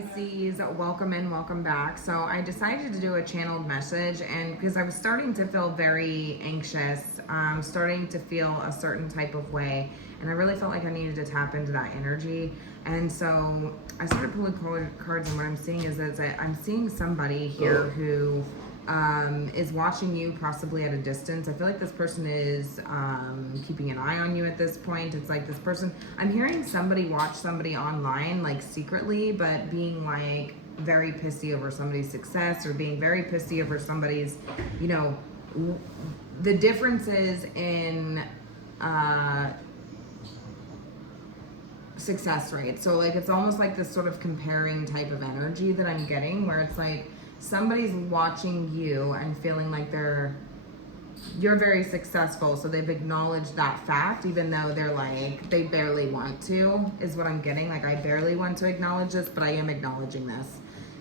Pisces, welcome in, welcome back. So I decided to do a channeled message, and because I was starting to feel very anxious, starting to feel a certain type of way, and I really felt like I needed to tap into that energy. And so I started pulling cards, and what I'm seeing is that I'm seeing somebody here who is watching you possibly at a distance. I feel like this person is keeping an eye on you at this point. It's like this person, I'm hearing somebody watch somebody online like secretly, but being like very pissy over somebody's success, or being very pissy over somebody's, you know, the differences in success rate. So like it's almost like this sort of comparing type of energy that I'm getting, where it's like somebody's watching you and feeling like you're very successful, so they've acknowledged that fact, even though they're like, they barely want to, is what I'm getting. Like, I barely want to acknowledge this, but I am acknowledging this.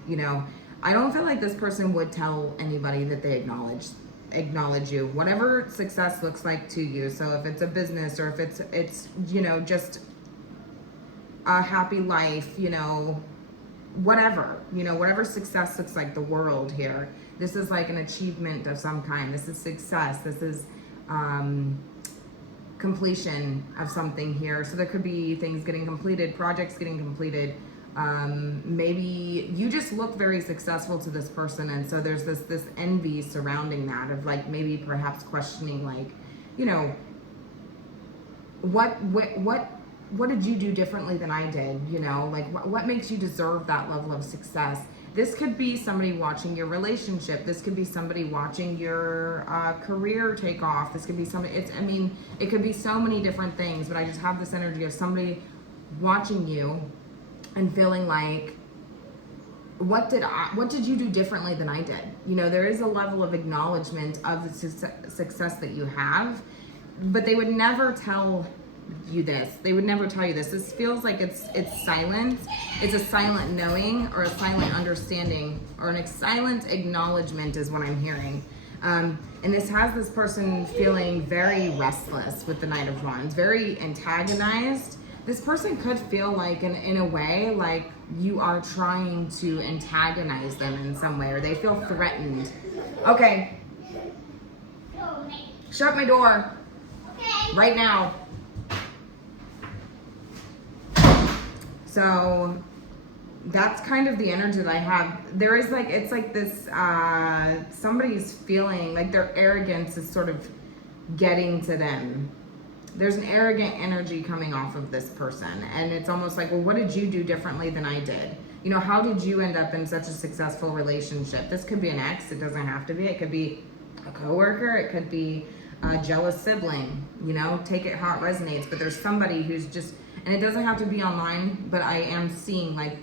You know, I don't feel like this person would tell anybody that they acknowledge you, whatever success looks like to you. So if it's a business, or if it's you know, just a happy life, you know, whatever, you know, whatever success looks like the world here, this is like an achievement of some kind. This is success. This is completion of something here. So there could be things getting completed, projects getting completed. Maybe you just look very successful to this person, and so there's this envy surrounding that, of like maybe perhaps questioning, like, you know, what did you do differently than I did? You know, like what makes you deserve that level of success? This could be somebody watching your relationship. This could be somebody watching your career take off. This could be somebody, it could be so many different things, but I just have this energy of somebody watching you and feeling like, what did you do differently than I did? You know, there is a level of acknowledgement of the success that you have, but they would never tell you this. They would never tell you this. This feels like it's silent. It's a silent knowing, or a silent understanding, or a silent acknowledgement is what I'm hearing. And this has this person feeling very restless with the Knight of Wands, very antagonized. This person could feel like, in a way, like you are trying to antagonize them in some way, or they feel threatened. Okay. Shut my door. Right now. So that's kind of the energy that I have. There is like, it's like this, somebody's feeling like their arrogance is sort of getting to them. There's an arrogant energy coming off of this person. And it's almost like, well, what did you do differently than I did? You know, how did you end up in such a successful relationship? This could be an ex. It doesn't have to be. It could be a coworker. It could be a jealous sibling. You know, take it how it resonates. But there's somebody who's just, and it doesn't have to be online, but I am seeing like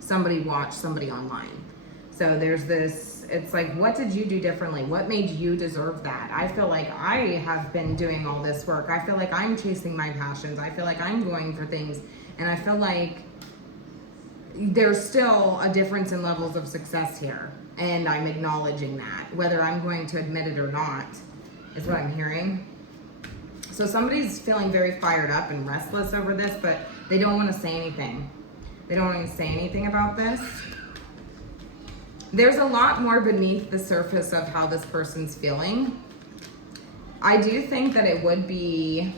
somebody watch somebody online. So there's this, it's like, what did you do differently? What made you deserve that? I feel like I have been doing all this work. I feel like I'm chasing my passions. I feel like I'm going for things. And I feel like there's still a difference in levels of success here. And I'm acknowledging that. Whether I'm going to admit it or not is what I'm hearing. So somebody's feeling very fired up and restless over this, but they don't want to say anything. They don't want to say anything about this. There's a lot more beneath the surface of how this person's feeling. I do think that it would be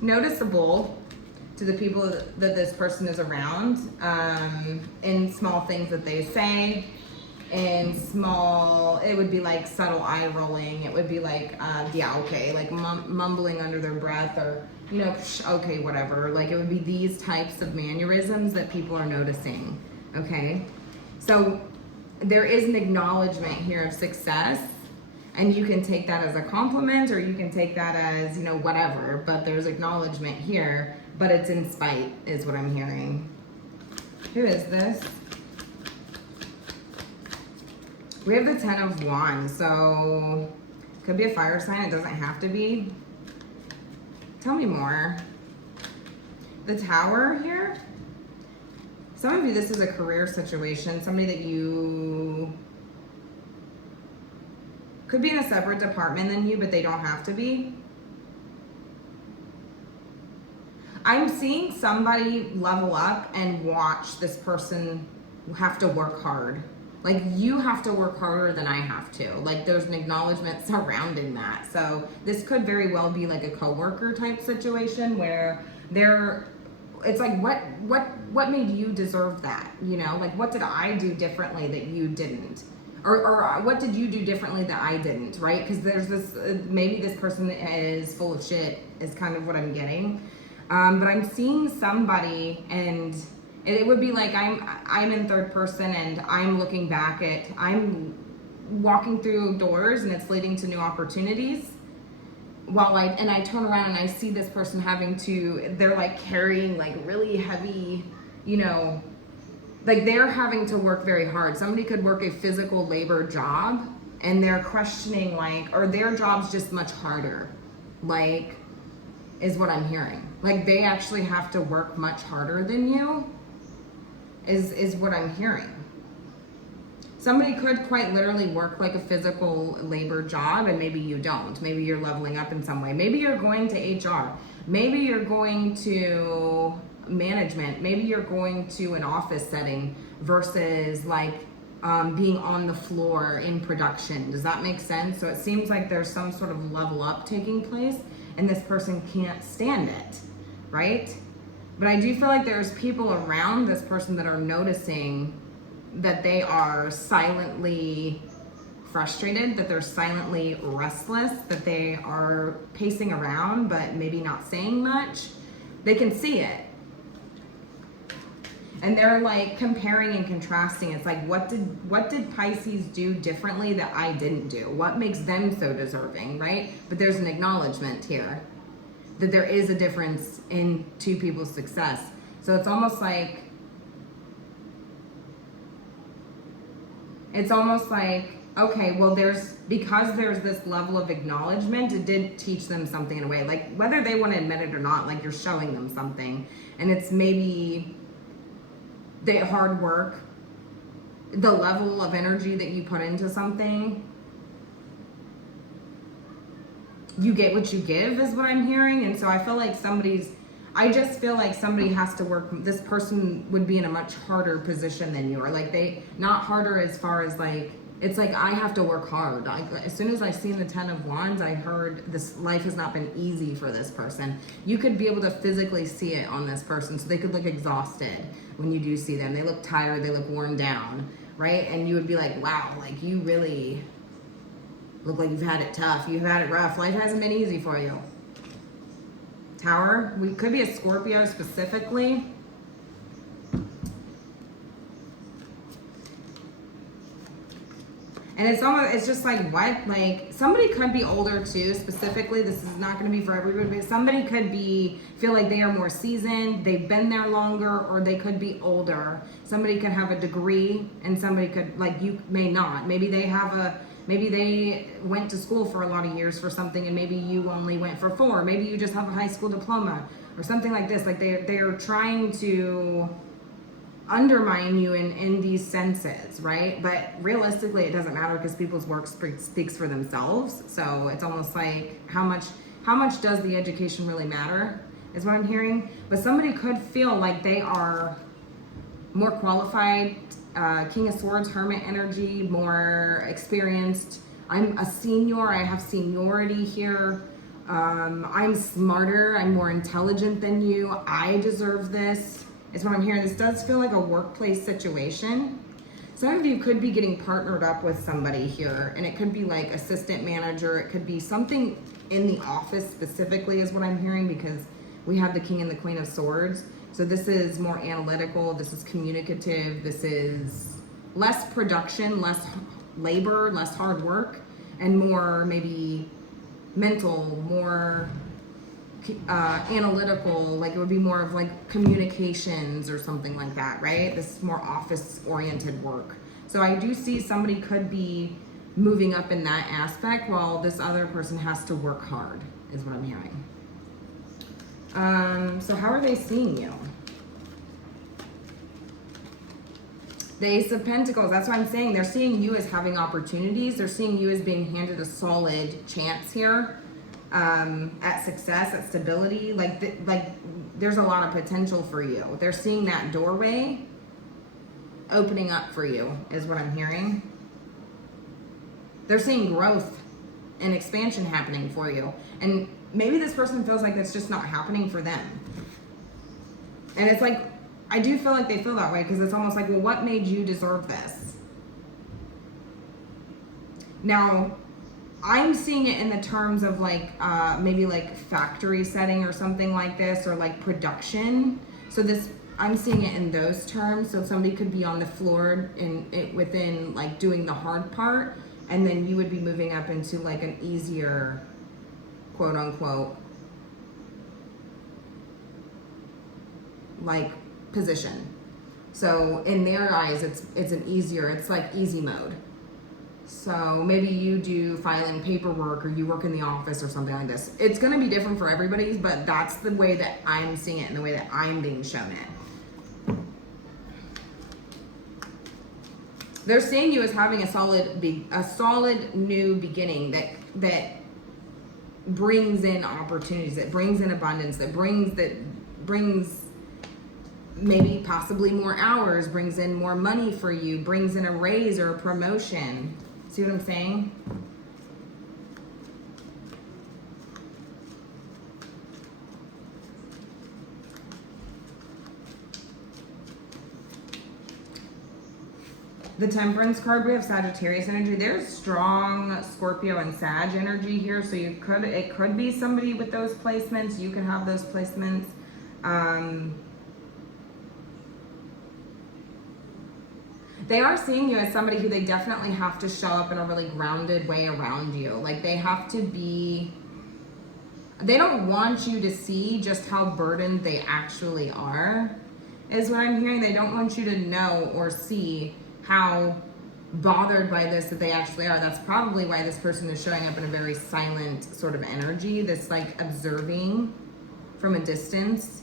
noticeable to the people that this person is around, in small things that they say. In small, it would be like subtle eye rolling. It would be like, yeah, okay, like mumbling under their breath, or, you know, okay, whatever. Like, it would be these types of mannerisms that people are noticing, okay? So there is an acknowledgement here of success, and you can take that as a compliment, or you can take that as, you know, whatever, but there's acknowledgement here, but it's in spite, is what I'm hearing. Who is this? We have the 10 of Wands, so could be a fire sign. It doesn't have to be. Tell me more. The Tower here. Some of you, this is a career situation. Somebody that you could be in a separate department than you, but they don't have to be. I'm seeing somebody level up and watch this person have to work hard. Like, you have to work harder than I have to. Like, there's an acknowledgement surrounding that. So this could very well be like a coworker type situation where it's like, what made you deserve that? You know, like, what did I do differently that you didn't? Or what did you do differently that I didn't, right? Because there's this, maybe this person is full of shit is kind of what I'm getting. But I'm seeing somebody, and it would be like I'm in third person and I'm looking back at, I'm walking through doors and it's leading to new opportunities. I turn around and I see this person they're like carrying like really heavy, you know, like they're having to work very hard. Somebody could work a physical labor job and they're questioning like, or their job's just much harder, like, is what I'm hearing. Like, they actually have to work much harder than you, is what I'm hearing. Somebody could quite literally work like a physical labor job and maybe you don't. Maybe you're leveling up in some way. Maybe you're going to HR. Maybe you're going to management. Maybe you're going to an office setting versus like being on the floor in production. Does that make sense? So it seems like there's some sort of level up taking place and this person can't stand it, right? But I do feel like there's people around this person that are noticing that they are silently frustrated, that they're silently restless, that they are pacing around but maybe not saying much. They can see it. And they're like comparing and contrasting. It's like, what did Pisces do differently that I didn't do? What makes them so deserving, right? But there's an acknowledgement here that there is a difference in two people's success. So it's almost like, okay, well, because there's this level of acknowledgement, it did teach them something in a way. Like, whether they want to admit it or not, like, you're showing them something. And it's maybe the hard work, the level of energy that you put into something. You get what you give is what I'm hearing. And so I feel like I just feel like somebody has to work. This person would be in a much harder position than you are. Like, not harder as far as like, it's like I have to work hard. As soon as I seen the 10 of Wands, I heard this life has not been easy for this person. You could be able to physically see it on this person. So they could look exhausted when you do see them. They look tired, they look worn down, right? And you would be like, wow, like, you really look like you've had it tough. You've had it rough. Life hasn't been easy for you. Tower, we could be a Scorpio specifically. And it's just like, what? Like, somebody could be older too, specifically. This is not going to be for everybody, but somebody could feel like they are more seasoned, they've been there longer, or they could be older. Somebody could have a degree and somebody could, like, you may not. Maybe they went to school for a lot of years for something and maybe you only went for 4. Maybe you just have a high school diploma or something like this. Like, they're trying to undermine you in these senses, right? But realistically, it doesn't matter because people's work speaks for themselves. So it's almost like, how much does the education really matter is what I'm hearing. But somebody could feel like they are more qualified, King of Swords, Hermit energy, more experienced. I'm a senior, I have seniority here. I'm smarter, I'm more intelligent than you. I deserve this, is what I'm hearing. This does feel like a workplace situation. Some of you could be getting partnered up with somebody here, and it could be like assistant manager. It could be something in the office specifically is what I'm hearing, because we have the King and the Queen of Swords. So this is more analytical, this is communicative, this is less production, less labor, less hard work, and more maybe mental, more analytical. Like, it would be more of like communications or something like that, right? This is more office oriented work. So I do see somebody could be moving up in that aspect while this other person has to work hard, is what I'm hearing. So how are they seeing you? The Ace of Pentacles, that's what I'm saying. They're seeing you as having opportunities. They're seeing you as being handed a solid chance here, at success, at stability. Like there's a lot of potential for you. They're seeing that doorway opening up for you, is what I'm hearing. They're seeing growth and expansion happening for you. And maybe this person feels like that's just not happening for them. And it's like, I do feel like they feel that way, because it's almost like, well, what made you deserve this? Now, I'm seeing it in the terms of like, maybe like factory setting or something like this, or like production. So this, I'm seeing it in those terms. So somebody could be on the floor within like doing the hard part, and then you would be moving up into like an easier, quote unquote, like position. So in their eyes, it's an easier, it's like easy mode. So maybe you do filing paperwork, or you work in the office or something like this. It's going to be different for everybody, but that's the way that I'm seeing it and the way that I'm being shown it. They're seeing you as having a solid new beginning that brings in opportunities, that brings in abundance, that brings maybe possibly more hours, brings in more money for you, brings in a raise or a promotion. See what I'm saying? The Temperance card, we have Sagittarius energy. There's strong Scorpio and Sag energy here, so it could be somebody with those placements. You could have those placements. They are seeing you as somebody who they definitely have to show up in a really grounded way around you. Like they have to be, they don't want you to see just how burdened they actually are, is what I'm hearing. They don't want you to know or see how bothered by this that they actually are. That's probably why this person is showing up in a very silent sort of energy, that's like observing from a distance,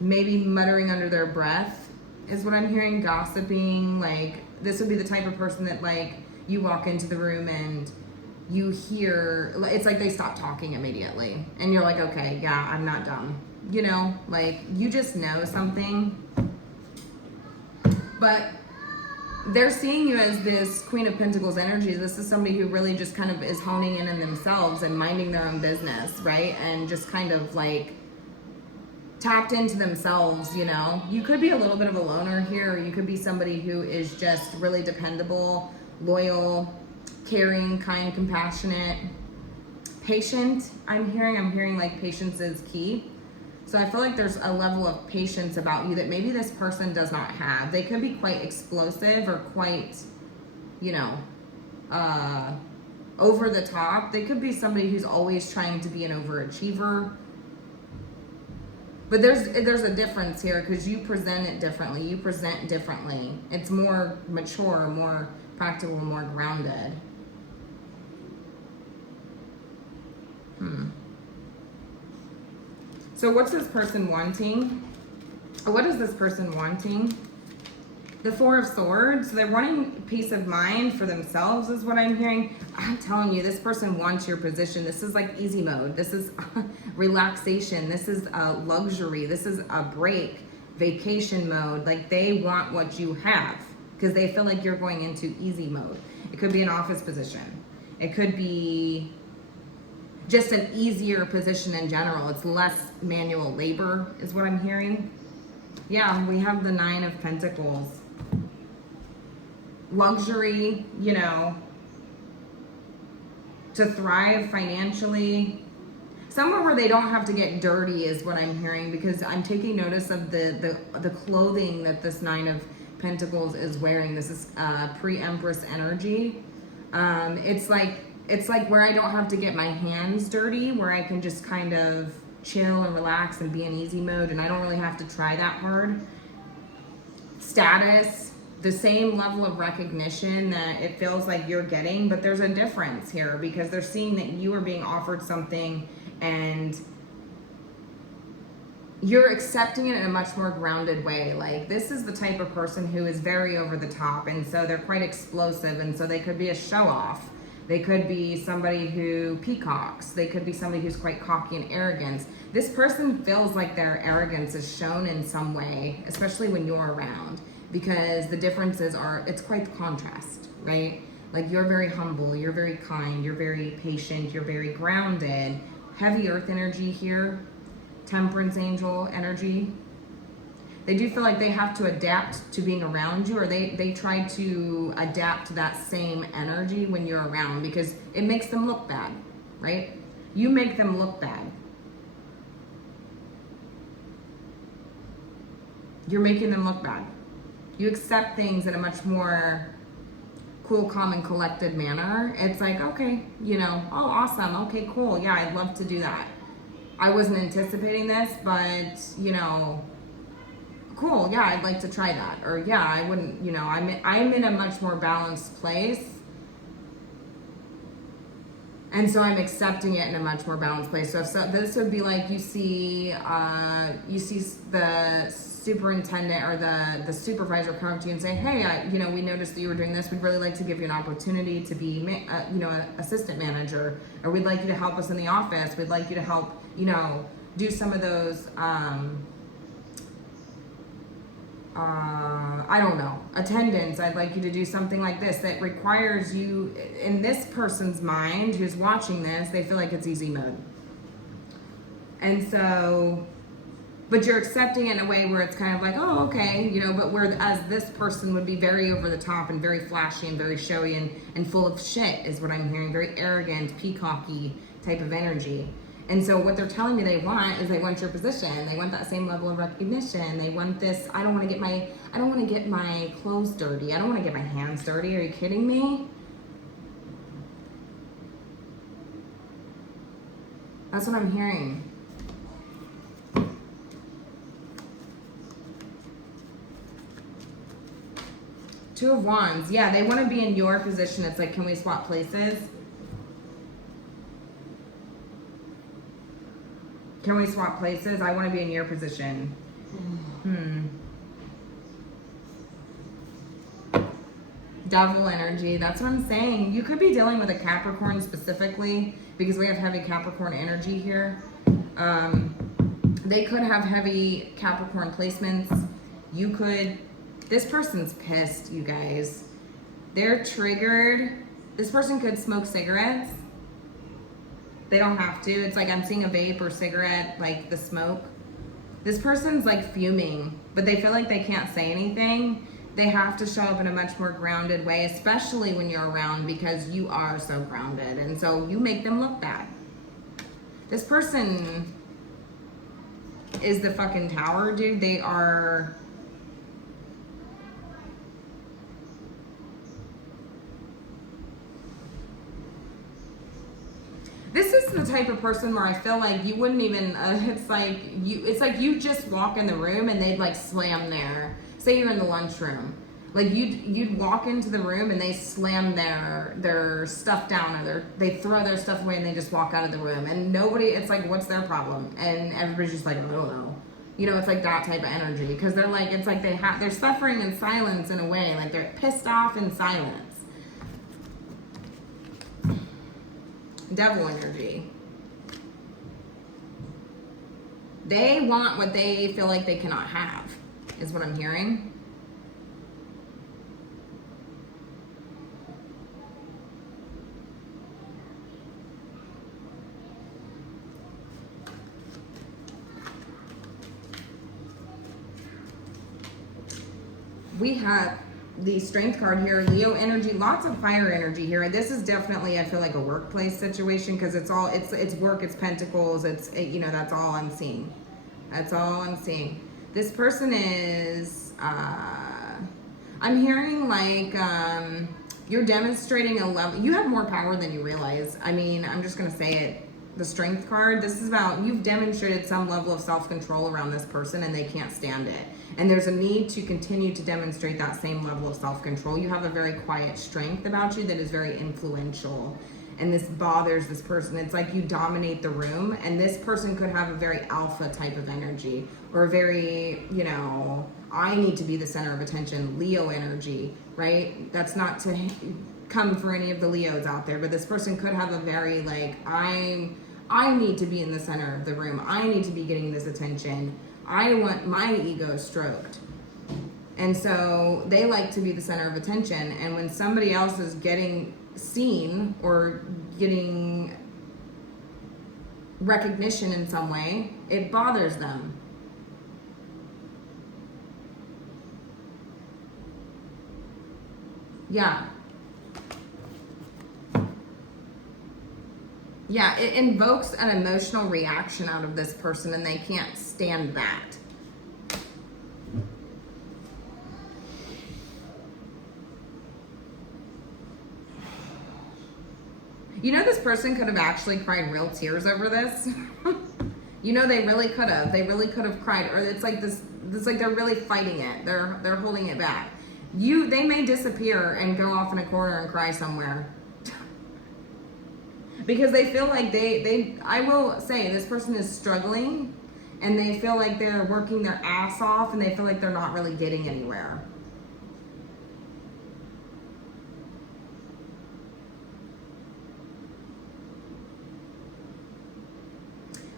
maybe muttering under their breath, is what I'm hearing, gossiping. Like this would be the type of person that like you walk into the room and you hear, it's like they stop talking immediately and you're like, okay, yeah, I'm not dumb. You know, like you just know something. But they're seeing you as this Queen of Pentacles energy. This is somebody who really just kind of is honing in on themselves and minding their own business, right? And just kind of like tapped into themselves, you know. You could be a little bit of a loner here, or you could be somebody who is just really dependable, loyal, caring, kind, compassionate, patient. I'm hearing like patience is key. So I feel like there's a level of patience about you that maybe this person does not have. They could be quite explosive or quite, you know, over the top. They could be somebody who's always trying to be an overachiever. But there's a difference here, because you present it differently. You present differently. It's more mature, more practical, more grounded. So what's this person wanting? What is this person wanting? The Four of Swords. They're wanting peace of mind for themselves, is what I'm hearing. I'm telling you, this person wants your position. This is like easy mode. This is relaxation. This is luxury. This is a break, vacation mode. Like they want what you have because they feel like you're going into easy mode. It could be an office position. It could be just an easier position in general. It's less manual labor, is what I'm hearing. Yeah, we have the Nine of Pentacles. Luxury, you know, to thrive financially. Somewhere where they don't have to get dirty is what I'm hearing, because I'm taking notice of the clothing that this Nine of Pentacles is wearing. This is pre-Empress energy. It's like where I don't have to get my hands dirty, where I can just kind of chill and relax and be in easy mode, and I don't really have to try that hard. Status, the same level of recognition that it feels like you're getting, but there's a difference here, because they're seeing that you are being offered something and you're accepting it in a much more grounded way. Like this is the type of person who is very over the top, and so they're quite explosive, and so they could be a show off. They could be somebody who peacocks. They could be somebody who's quite cocky and arrogant. This person feels like their arrogance is shown in some way, especially when you're around, because the differences are, it's quite the contrast, right? Like you're very humble, you're very kind, you're very patient, you're very grounded. Heavy earth energy here, temperance angel energy. They do feel like they have to adapt to being around you, or they try to adapt to that same energy when you're around because it makes them look bad, right? You make them look bad. You're making them look bad. You accept things in a much more cool, calm, and collected manner. It's like, okay, you know, oh, awesome. Okay, cool. Yeah, I'd love to do that. I wasn't anticipating this, but, you know, cool. Yeah, I'd like to try that. Or, yeah, I wouldn't, you know, I'm in a much more balanced place. And so I'm accepting it in a much more balanced place. So this would be like you see the superintendent or the supervisor come up to you and say, hey, you know, we noticed that you were doing this. We'd really like to give you an opportunity to be, you know, an assistant manager, or we'd like you to help us in the office. We'd like you to help, you know, do some of those, I don't know, attendance. I'd like you to do something like this that requires you, in this person's mind who's watching this, they feel like it's easy mode. And so, but you're accepting it in a way where it's kind of like, oh, okay, you know, but whereas this person would be very over the top and very flashy and very showy and full of shit is what I'm hearing, very arrogant, peacocky type of energy. And so what they're telling me they want is they want your position. They want that same level of recognition. They want this, I don't want to get my clothes dirty. I don't want to get my hands dirty. Are you kidding me? That's what I'm hearing. Two of Wands. Yeah, they want to be in your position. It's like, can we swap places? Can we swap places? I want to be in your position. Devil energy. That's what I'm saying. You could be dealing with a Capricorn specifically because we have heavy Capricorn energy here. They could have heavy Capricorn placements. You could... This person's pissed, you guys. They're triggered. This person could smoke cigarettes. They don't have to. It's like I'm seeing a vape or cigarette, like the smoke. This person's like fuming, but they feel like they can't say anything. They have to show up in a much more grounded way, especially when you're around because you are so grounded. And so you make them look bad. This person is the fucking tower, dude. They are... This is the type of person where I feel like you wouldn't even, it's like you just walk in the room and they'd like slam there. Say you're in the lunchroom. Like you'd walk into the room and they slam their stuff down, or they throw their stuff away and they just walk out of the room. And nobody, it's like, what's their problem? And everybody's just like, I don't know. You know, it's like that type of energy. Because they're like, it's like they're suffering in silence in a way. Like they're pissed off in silence. Devil energy. They want what they feel like they cannot have, is what I'm hearing. We have the Strength card here, Leo energy, lots of fire energy here. This is definitely, I feel like, a workplace situation because it's work, it's pentacles, you know, that's all I'm seeing. That's all I'm seeing. This person is, I'm hearing like, you're demonstrating a level, you have more power than you realize. I mean, I'm just going to say it. The Strength card, this is about, you've demonstrated some level of self-control around this person and they can't stand it. And there's a need to continue to demonstrate that same level of self-control. You have a very quiet strength about you that is very influential. And this bothers this person. It's like you dominate the room. And this person could have a very alpha type of energy. Or a very, you know, I need to be the center of attention, Leo energy, right? That's not to come for any of the Leos out there. But this person could have a very, like, I'm I need to be in the center of the room. I need to be getting this attention. I want my ego stroked. And so they like to be the center of attention. And when somebody else is getting seen or getting recognition in some way, it bothers them. Yeah. Yeah, it invokes an emotional reaction out of this person and they can't stand that. You know, this person could have actually cried real tears over this. You know, they really could have. They really could have cried. Or it's like this, it's like they're really fighting it. They're holding it back. They may disappear and go off in a corner and cry somewhere. Because they feel like I will say, this person is struggling and they feel like they're working their ass off and they feel like they're not really getting anywhere.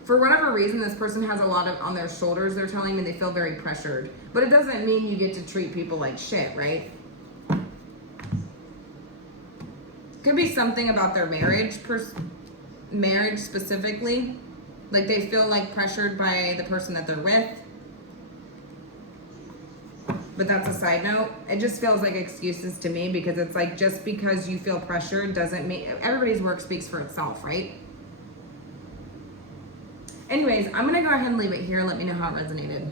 For whatever reason, this person has a lot on their shoulders, they're telling me they feel very pressured. But it doesn't mean you get to treat people like shit, right? Could be something about their marriage specifically. Like they feel like pressured by the person that they're with. But that's a side note. It just feels like excuses to me because it's like just because you feel pressured doesn't mean everybody's work speaks for itself, right? Anyways, I'm going to go ahead and leave it here. Let me know how it resonated.